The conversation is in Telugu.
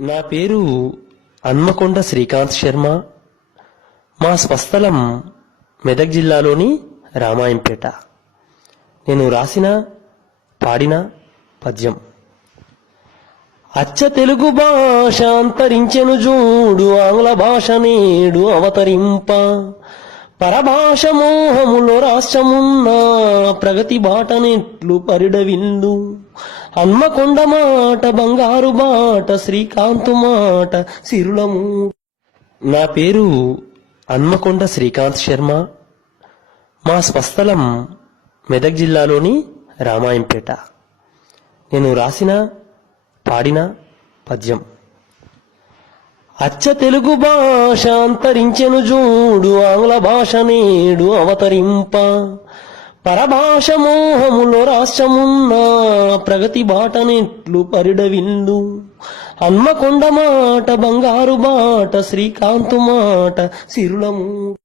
నా పేరు హన్మకొండ శ్రీకాంత్ శర్మ. మా స్వస్థలం మెదక్ జిల్లాలోని రామాయంపేట. నేను రాసిన పాడిన పద్యం. అచ్చ తెలుగు భాష అంతరించెను జూడు, ఆంగ్ల భాష నేడు అవతరింప. పరభాష మోహములో రాష్ట్రమున్న ప్రగతి బాటనెట్లు పరిడవిల్లు. హన్మకొండ మాట బంగారు బాట, శ్రీకాంతు మాట సిరులము. నా పేరు హన్మకొండ శ్రీకాంత్ శర్మ. మా స్వస్థలం మెదక్ జిల్లాలోని రామాయంపేట. నేను రాసిన పాడిన పద్యం. అచ్చ తెలుగు భాష అంతరించెను జూడు, ఆంగ్ల భాష నేడు అవతరింప. పరభాష మోహములో రాష్ట్రమున్న ప్రగతి బాటనెట్లు పరిడవిల్లు. హన్మకొండ మాట బంగారు బాట, శ్రీకాంతు మాట సిరులము.